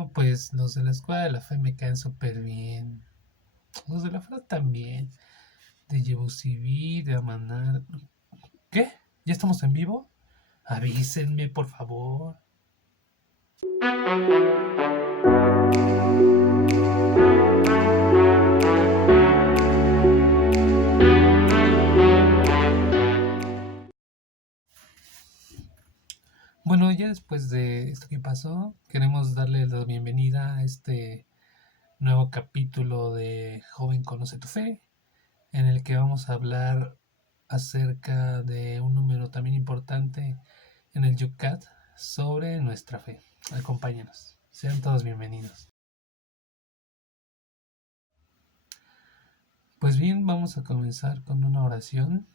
No, pues los de la escuela de la fe me caen súper bien. Los de la fe también. De Yebusibí, de Amanar. ¿Qué? ¿Ya estamos en vivo? Avísenme, por favor. Bueno, ya después de esto que pasó, queremos darle la bienvenida a este nuevo capítulo de Joven Conoce tu Fe, en el que vamos a hablar acerca de un número también importante en el Yucat sobre nuestra fe. Acompáñenos. Sean todos bienvenidos. Pues bien, vamos a comenzar con una oración.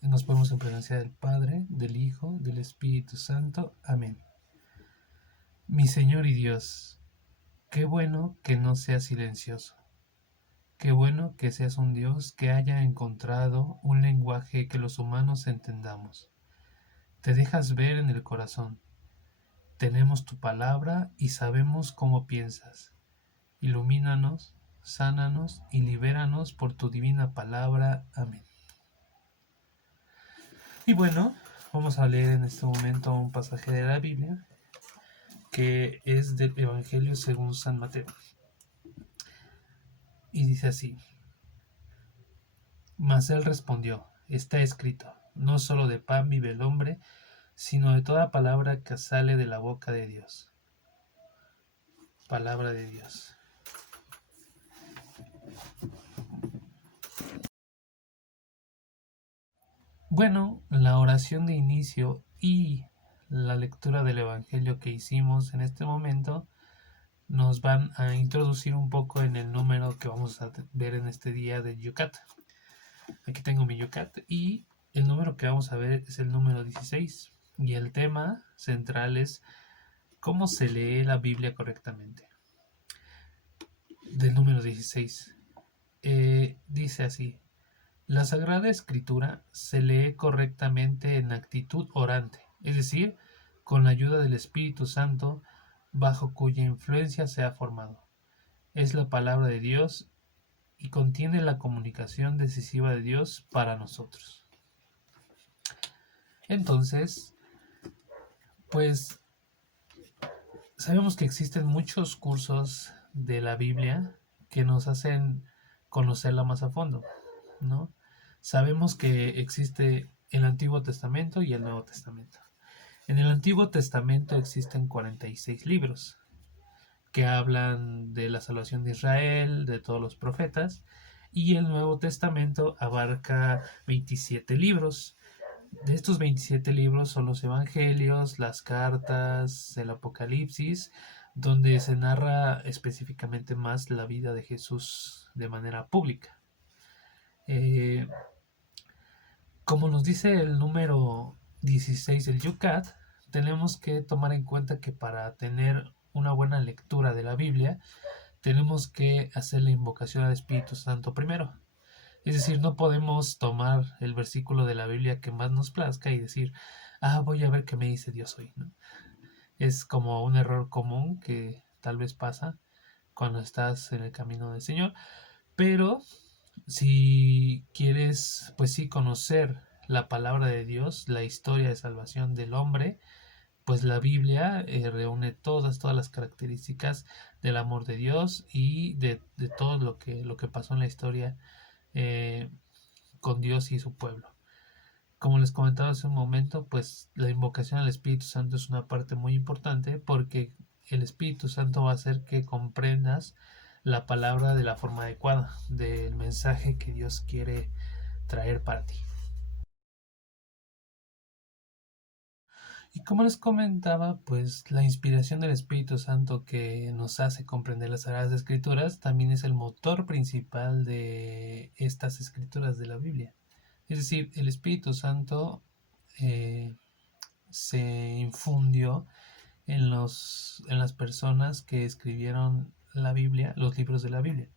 Nos ponemos en presencia del Padre, del Hijo, del Espíritu Santo. Amén. Mi Señor y Dios, qué bueno que no seas silencioso. Qué bueno que seas un Dios que haya encontrado un lenguaje que los humanos entendamos. Te dejas ver en el corazón. Tenemos tu palabra y sabemos cómo piensas. Ilumínanos, sánanos y libéranos por tu divina palabra. Amén. Y bueno, vamos a leer en este momento un pasaje de la Biblia que es del Evangelio según San Mateo. Y dice así: Mas él respondió: Está escrito, no solo de pan vive el hombre, sino de toda palabra que sale de la boca de Dios. Palabra de Dios. Bueno, la oración de inicio y la lectura del Evangelio que hicimos en este momento nos van a introducir un poco en el número que vamos a ver en este día de Yucat. Aquí tengo mi Yucat y el número que vamos a ver es el número 16 y el tema central es cómo se lee la Biblia correctamente. Del número 16 dice así: la Sagrada Escritura se lee correctamente en actitud orante, es decir, con la ayuda del Espíritu Santo, bajo cuya influencia se ha formado. Es la palabra de Dios y contiene la comunicación decisiva de Dios para nosotros. Entonces, pues sabemos que existen muchos cursos de la Biblia que nos hacen conocerla más a fondo, ¿no? Sabemos que existe el Antiguo Testamento y el Nuevo Testamento. En el Antiguo Testamento existen 46 libros que hablan de la salvación de Israel, de todos los profetas, y el Nuevo Testamento abarca 27 libros. De estos 27 libros son los Evangelios, las cartas, el Apocalipsis, donde se narra específicamente más la vida de Jesús de manera pública. Como nos dice el número 16 del Yucat, tenemos que tomar en cuenta que para tener una buena lectura de la Biblia, tenemos que hacer la invocación al Espíritu Santo primero. Es decir, no podemos tomar el versículo de la Biblia que más nos plazca y decir, voy a ver qué me dice Dios hoy, ¿no? Es como un error común que tal vez pasa cuando estás en el camino del Señor, pero si quieres, pues sí, conocer la palabra de Dios, la historia de salvación del hombre, pues la Biblia reúne todas las características del amor de Dios y de todo lo que pasó en la historia eh, con Dios y su pueblo. Como les comentaba hace un momento, pues la invocación al Espíritu Santo es una parte muy importante porque el Espíritu Santo va a hacer que comprendas la palabra de la forma adecuada, del mensaje que Dios quiere traer para ti. Y como les comentaba, pues la inspiración del Espíritu Santo que nos hace comprender las Sagradas Escrituras también es el motor principal de estas escrituras de la Biblia. Es decir, el Espíritu Santo se infundió en las personas que escribieron la Biblia, los libros de la Biblia.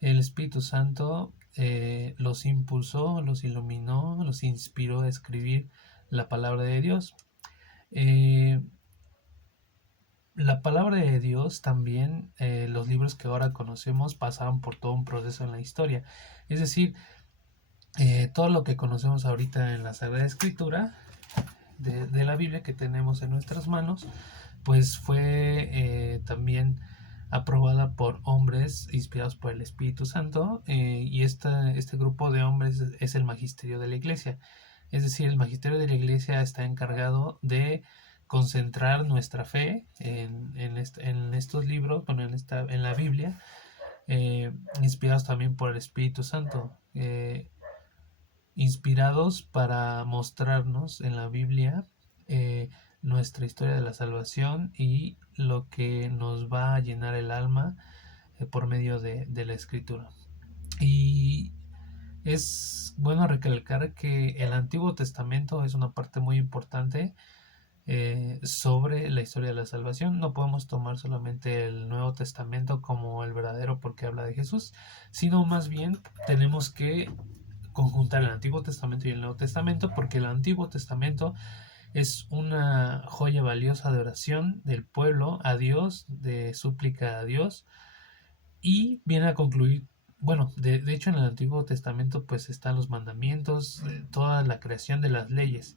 El Espíritu Santo los impulsó, los iluminó, los inspiró a escribir la palabra de Dios. Eh, la palabra de Dios también, los libros que ahora conocemos pasaron por todo un proceso en la historia. Es decir, todo lo que conocemos ahorita en la Sagrada Escritura de la Biblia que tenemos en nuestras manos, pues fue también aprobada por hombres inspirados por el Espíritu Santo, y este grupo de hombres es el magisterio de la iglesia. Es decir, el magisterio de la iglesia está encargado de concentrar nuestra fe en estos libros, bueno, en la Biblia, inspirados también por el Espíritu Santo, inspirados para mostrarnos en la Biblia eh, nuestra historia de la salvación y lo que nos va a llenar el alma por medio de la escritura. Y es bueno recalcar que el Antiguo Testamento es una parte muy importante sobre la historia de la salvación. No podemos tomar solamente el Nuevo Testamento como el verdadero porque habla de Jesús, sino más bien tenemos que conjuntar el Antiguo Testamento y el Nuevo Testamento, porque el Antiguo Testamento es una joya valiosa de oración del pueblo a Dios, de súplica a Dios, y viene a concluir, bueno, de hecho en el Antiguo Testamento pues están los mandamientos, toda la creación de las leyes,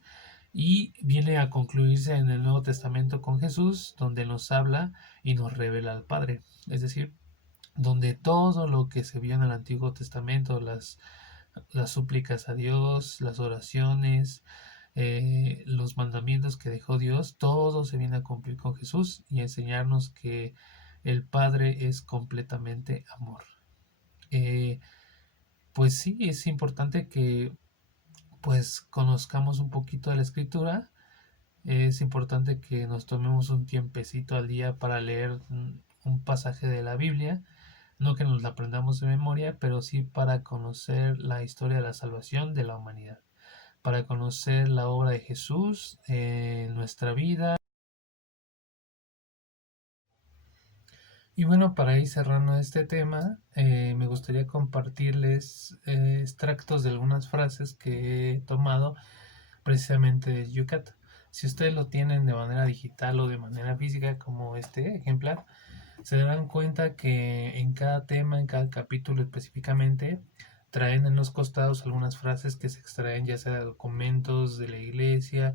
y viene a concluirse en el Nuevo Testamento con Jesús, donde nos habla y nos revela al Padre, es decir, donde todo lo que se vio en el Antiguo Testamento, las súplicas a Dios, las oraciones, los mandamientos que dejó Dios, todo se viene a cumplir con Jesús y a enseñarnos que el Padre es completamente amor. Eh, pues sí, es importante que pues conozcamos un poquito de la escritura. Es importante que nos tomemos un tiempecito al día para leer un pasaje de la Biblia, no que nos la aprendamos de memoria, pero sí para conocer la historia de la salvación de la humanidad, para conocer la obra de Jesús en nuestra vida. Y bueno, para ir cerrando este tema, me gustaría compartirles extractos de algunas frases que he tomado precisamente de Yucat. Si ustedes lo tienen de manera digital o de manera física, como este ejemplar, se dan cuenta que en cada tema, en cada capítulo específicamente, traen en los costados algunas frases que se extraen ya sea de documentos de la iglesia,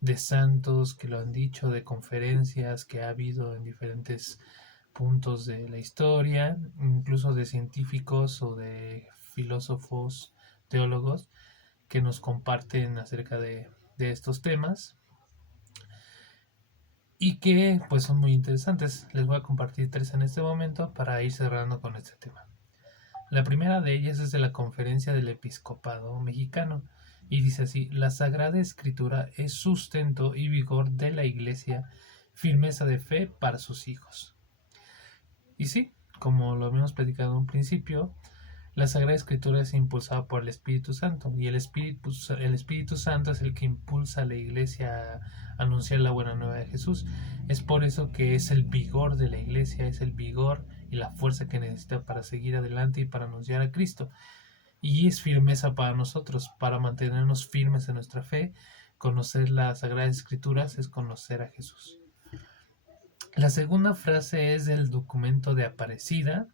de santos que lo han dicho, de conferencias que ha habido en diferentes puntos de la historia, incluso de científicos o de filósofos, teólogos, que nos comparten acerca de estos temas y que pues son muy interesantes. Les voy a compartir tres en este momento para ir cerrando con este tema. La primera de ellas es de la Conferencia del Episcopado Mexicano y dice así: la Sagrada Escritura es sustento y vigor de la Iglesia, firmeza de fe para sus hijos. Y sí, como lo habíamos platicado en un principio, la Sagrada Escritura es impulsada por el Espíritu Santo y el Espíritu Santo es el que impulsa a la iglesia a anunciar la buena nueva de Jesús. Es por eso que es el vigor de la iglesia, es el vigor y la fuerza que necesita para seguir adelante y para anunciar a Cristo. Y es firmeza para nosotros, para mantenernos firmes en nuestra fe. Conocer las Sagradas Escrituras es conocer a Jesús. La segunda frase es del documento de Aparecida,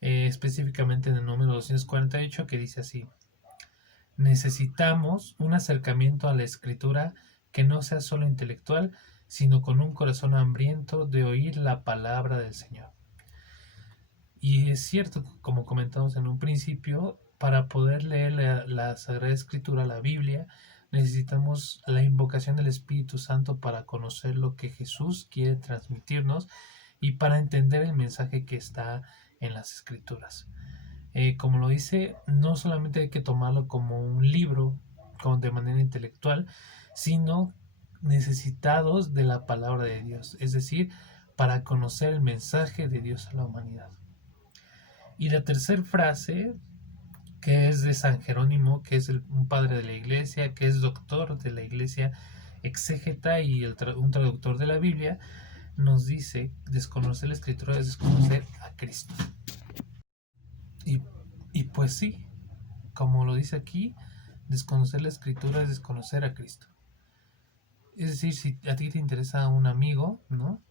específicamente en el número 248, que dice así: necesitamos un acercamiento a la escritura que no sea solo intelectual, sino con un corazón hambriento de oír la palabra del Señor. Y es cierto, como comentamos en un principio, para poder leer la Sagrada Escritura, la Biblia, necesitamos la invocación del Espíritu Santo para conocer lo que Jesús quiere transmitirnos y para entender el mensaje que está en las Escrituras. Como lo dice, no solamente hay que tomarlo como un libro de manera intelectual, sino necesitados de la palabra de Dios, es decir, para conocer el mensaje de Dios a la humanidad. Y la tercera frase, que es de San Jerónimo, que es un padre de la iglesia, que es doctor de la iglesia, exégeta y un traductor de la Biblia, nos dice: desconocer la escritura es desconocer a Cristo. Y pues sí, como lo dice aquí, desconocer la escritura es desconocer a Cristo. Es decir, si a ti te interesa un amigo, ¿no?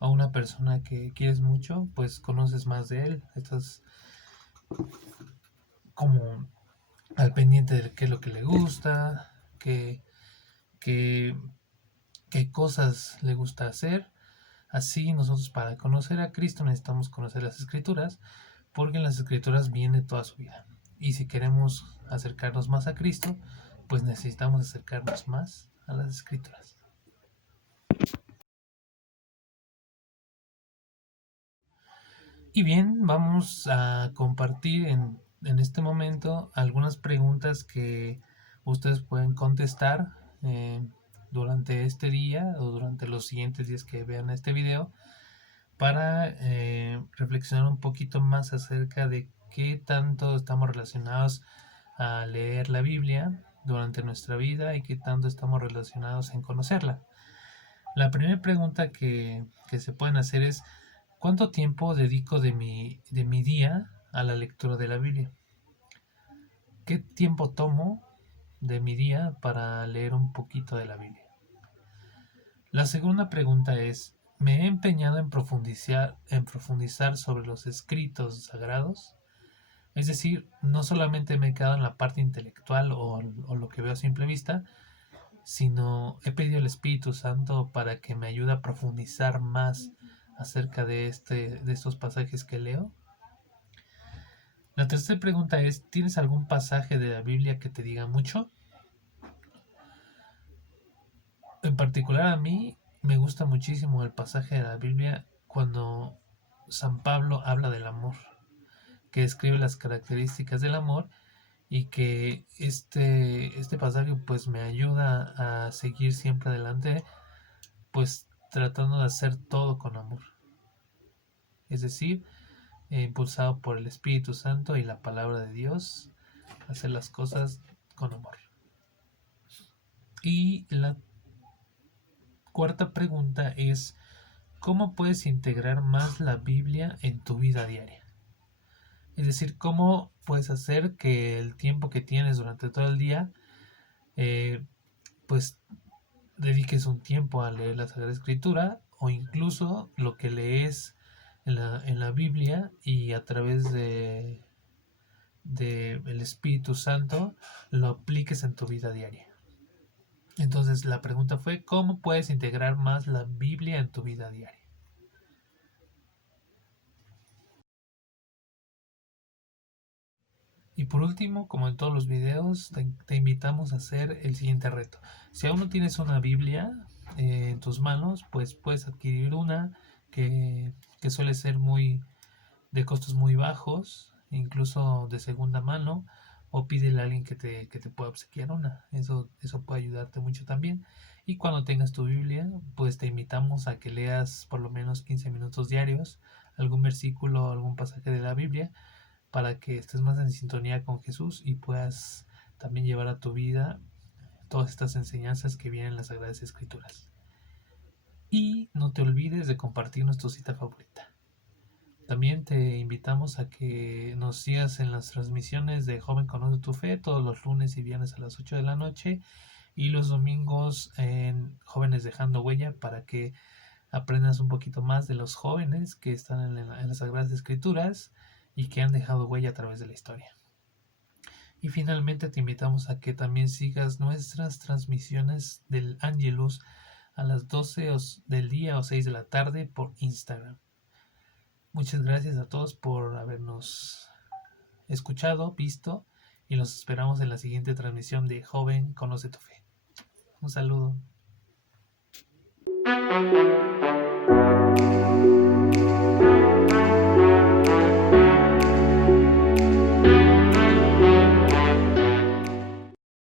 a una persona que quieres mucho, pues conoces más de él, estás como al pendiente de qué es lo que le gusta, qué, qué cosas le gusta hacer. Así nosotros para conocer a Cristo necesitamos conocer las Escrituras, porque en las Escrituras viene toda su vida. Y si queremos acercarnos más a Cristo, pues necesitamos acercarnos más a las Escrituras. Y bien, vamos a compartir en este momento algunas preguntas que ustedes pueden contestar durante este día o durante los siguientes días que vean este video para reflexionar un poquito más acerca de qué tanto estamos relacionados a leer la Biblia durante nuestra vida y qué tanto estamos relacionados en conocerla. La primera pregunta que se pueden hacer es ¿cuánto tiempo dedico de mi día a la lectura de la Biblia? ¿Qué tiempo tomo de mi día para leer un poquito de la Biblia? La segunda pregunta es ¿me he empeñado en profundizar sobre los escritos sagrados? Es decir, no solamente me he quedado en la parte intelectual o lo que veo a simple vista, sino he pedido al Espíritu Santo para que me ayude a profundizar más acerca de estos pasajes que leo. La tercera pregunta es, ¿tienes algún pasaje de la Biblia que te diga mucho? En particular a mí me gusta muchísimo el pasaje de la Biblia cuando San Pablo habla del amor, que describe las características del amor y que este pasaje pues me ayuda a seguir siempre adelante, pues tratando de hacer todo con amor. Es decir, impulsado por el Espíritu Santo y la palabra de Dios, hacer las cosas con amor. Y la cuarta pregunta es, ¿cómo puedes integrar más la Biblia en tu vida diaria? Es decir, ¿cómo puedes hacer que el tiempo que tienes durante todo el día, pues dediques un tiempo a leer la Sagrada Escritura o incluso lo que lees en la Biblia y a través de el Espíritu Santo lo apliques en tu vida diaria? Entonces la pregunta fue, ¿cómo puedes integrar más la Biblia en tu vida diaria? Y por último, como en todos los videos, te invitamos a hacer el siguiente reto. Si aún no tienes una Biblia en tus manos, pues puedes adquirir una que suele ser de costos muy bajos, incluso de segunda mano, o pídele a alguien que te pueda obsequiar una. Eso puede ayudarte mucho también. Y cuando tengas tu Biblia, pues te invitamos a que leas por lo menos 15 minutos diarios algún versículo o algún pasaje de la Biblia para que estés más en sintonía con Jesús y puedas también llevar a tu vida todas estas enseñanzas que vienen en las Sagradas Escrituras. Y no te olvides de compartirnos tu cita favorita. También te invitamos a que nos sigas en las transmisiones de Joven Conoce tu Fe todos los lunes y viernes a las 8 de la noche y los domingos en Jóvenes Dejando Huella para que aprendas un poquito más de los jóvenes que están en las Sagradas Escrituras y que han dejado huella a través de la historia. Y finalmente te invitamos a que también sigas nuestras transmisiones del Angelus a las 12 del día o 6 de la tarde por Instagram. Muchas gracias a todos por habernos escuchado, visto y los esperamos en la siguiente transmisión de Joven Conoce tu Fe. Un saludo.